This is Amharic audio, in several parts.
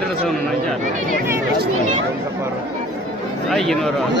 ያልደረሰው ነው እንጂ አይ ይኖረዋል።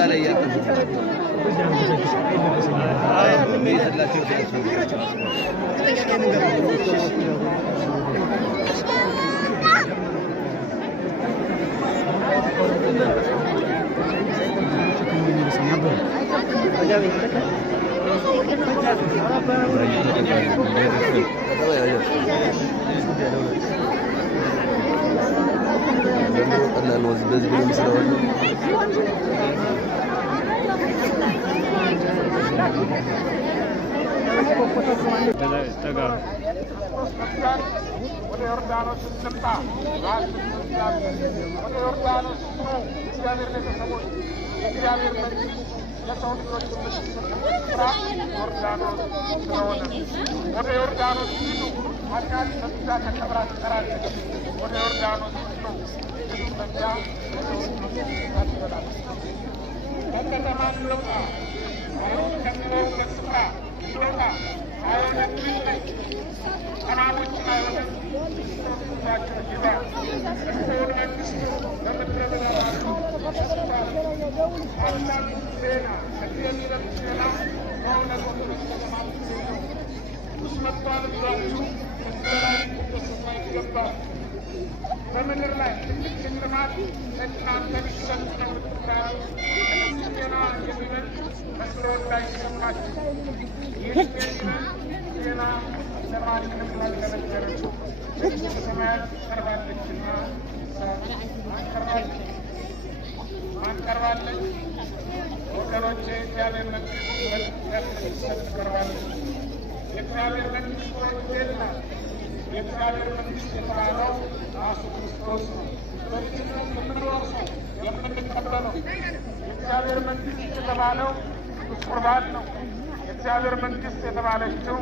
እግዚአብሔር መንግስት የተባለችው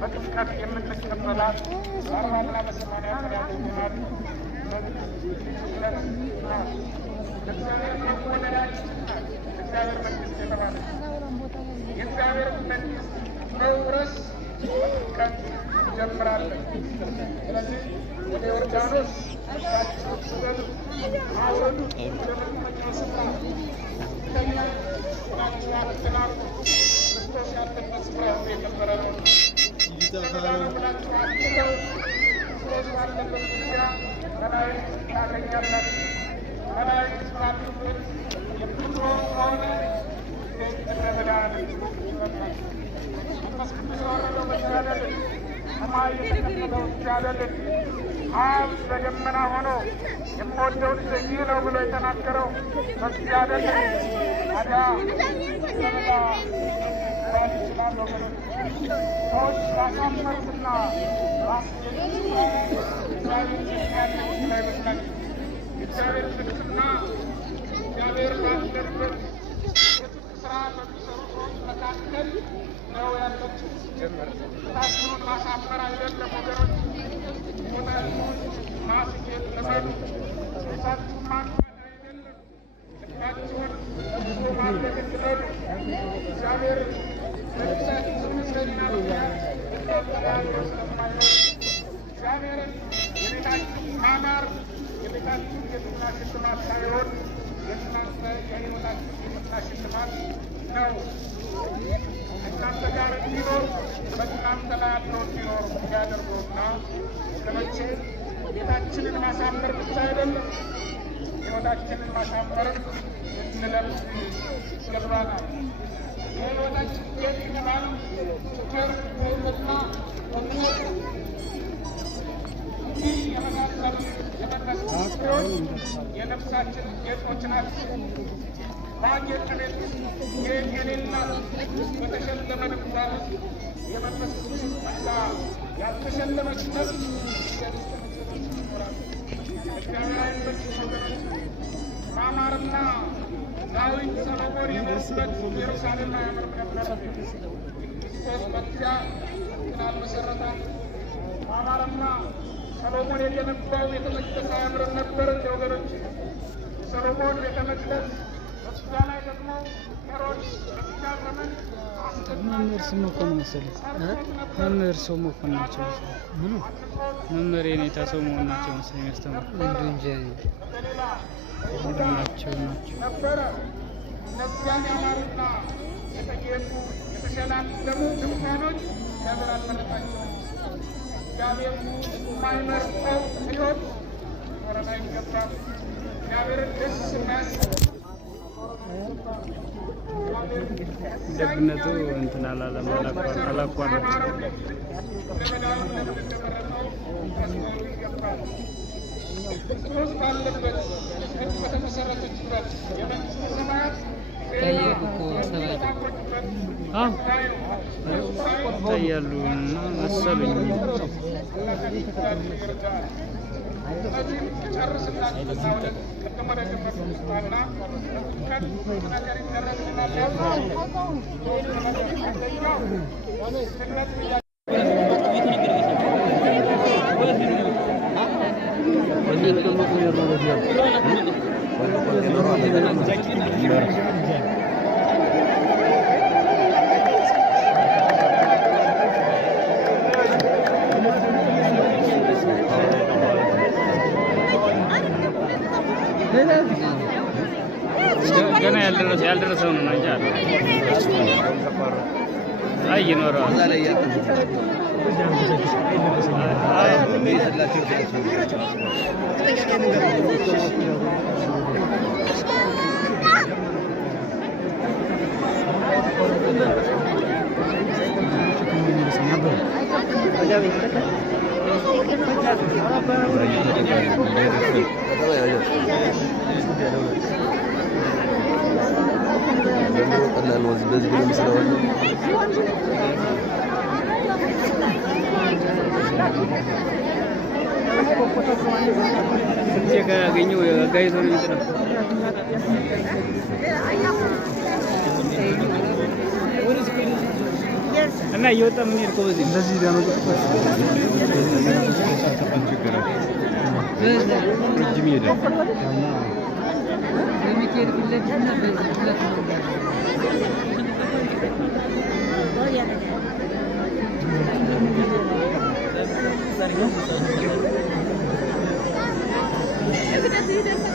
በጥምቀት የምንቀበላት በአርባና በሰማንያ ቀን ያገኘናት እግዚአብሔር መንግስት የተባለች የእግዚአብሔር መንግስት መውረስ በጥምቀት እንጀምራለን። ስለዚህ ወደ ዮርዳኖስ ስበሉ አውረዱ ለመመኛ ስፍራ ከኛ ናቸዋትናር ክርስቶስ ያለበት ስፍራ የነበረ ነው። ብላችሁ አድርገው ክርስቶስ ባለበት ዙሪያ ከላይ ታገኛላችሁ። ከላይ ስራችሁን የምትኖር ከሆነ ይደረበዳል ይመጣል። መንፈስ ቅዱስ የወረደው በዚያደል ሰማይ የተከፈተው ሲያደል አብ በደመና ሆኖ የምወደው ልጄ ይህ ነው ብሎ የተናገረው በዚያደል ታዲያ ተበዳ ራል ይችላል ወገኖች። ሰዎች ራሳመሩትና እግዚአብሔር ፍቅርና እግዚአብሔር ባለበት የፍቅር ስራ በሚሰሩ ሰዎች መካከል ነው ያለችው። ታችሁን ማሳመር አይደለም ወገኖች፣ ሆናችሁን ማስጌጥ ልመዱ። ቤታችሁን ማክፈል አይደለም፣ ልባችሁን እሱ ማድረግ ልመዱ። እግዚአብሔር ለብሳችሁ ምስልና ምክንያት እናጠላለው ስለማይሆን እግዚአብሔርን የቤታችሁ ማማር የቤታችሁ የጥና ሽልማት ሳይሆን የእናንተ የሕይወታችሁ የጥና ሽልማት ነው። እናንተ ጋር እንዲኖር በእናንተ ላይ ያለው እንዲኖር እንዲያደርገውና ወገኖቼ ቤታችንን ማሳመር ብቻ አይደለም፣ ሕይወታችንን ማሳመርን እንለምድ ይገባናል። የሕይወታችን ጌጥ የተባለው ፍቅር፣ ትሕትና፣ እምነት ይህ የመሳሰሉ የመንፈስ ፍሬዎች የነፍሳችን ጌጦች ናቸው። በጌጥ ቤት ጌጥ የሌላት በተሸለመ ልባል የመንፈስ ቅዱስ ጸጋ ያልተሸለመች ነፍስ ማማርና ዳዊት ሰሎሞን የኖሩበት ኢየሩሳሌም ያምር ነበረ። ክርስቶስ በዚያ ግን አልመሰረታም። ማማርና ሰሎሞን የገነባው ቤተ መቅደስ አያምርም ነበር። እንደ ወገኖች ሰሎሞን ቤተ መቅደስ በዚያ ላይ ደግሞ ሄሮድስ በዚያ ዘመን መምህር ስም እኮ ነው መሰለኝ። መምህር ሰው መኮንን ናቸው። ምኑ መምህር የኔታ ሰው መሆን ናቸው መሰለኝ የሚያስተምሩ እንጂ ናቸው ነበረ። እነዚያን ያማሩና የተጌጡ የተሸላለሙ ድንኳኖች እግዚአብሔር አልመረጣቸውም። እግዚአብሔር የማይመርጠው ሕይወት ሊኖረን አይገባም። እግዚአብሔርን ደስ የሚያሰኝ ደግነቱ እንትን አላለም፣ አላቋረጠም። ክርስቶስ ባለበት በተመሰረተችበት የመንግሥተ ሰማያት ይታያሉ እና መሰሉኝ። ገና ያልደረሰው ነው እንጂ አለ። አይ ይኖረዋል። ያገኘው ጋይዞ ነው የሚጥለው እና እየወጣ ምን ይልከው በዚህ እንደዚህ ዳመጡ ረጅም ይሄዳል የሚኬድ ፍለትና በዚህ